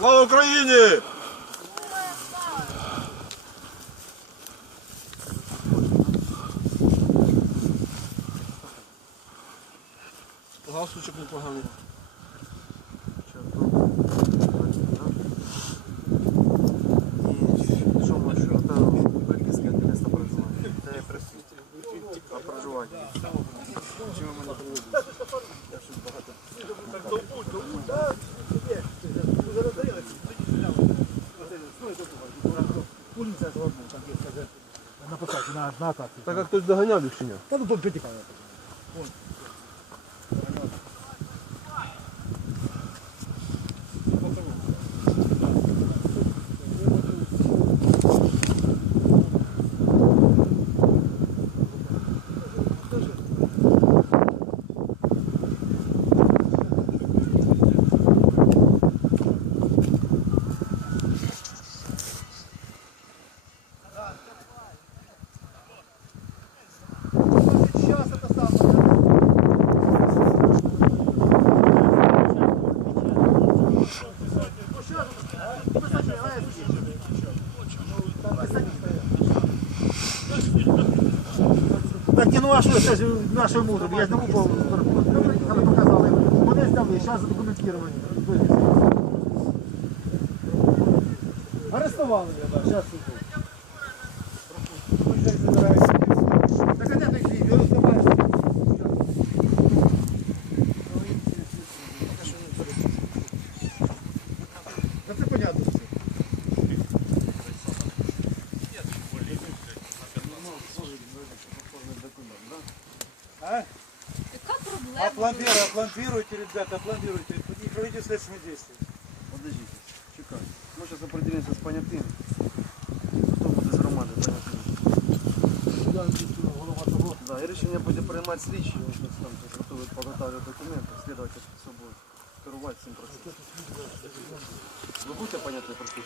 Слава Україні! Галстучок непоганий. Проживання. Чому ми не приводимо? Я щось багато. Поліція зробила, так є, на посадці, на, атаці. Так як хтось доганяв їх чи ні? Та ну притікає. Так, ну а що це ж наше мудро? Я ж не коли показали. Вони здали, зараз задокументовані. Арестували зараз. Яка проблема? Опломбируйте, опломбируйте, ребята, опломбируйте. Не проведите следственные действия. Подождите, чекай. Мы сейчас определимся с понятым. Хто буде з громади понятим? Да, і рішення буде приймати слідчі, ось ось там тут готові підготовлювати документи, слідувати з собою, керувати цим процесом. Ви будете понятні просити?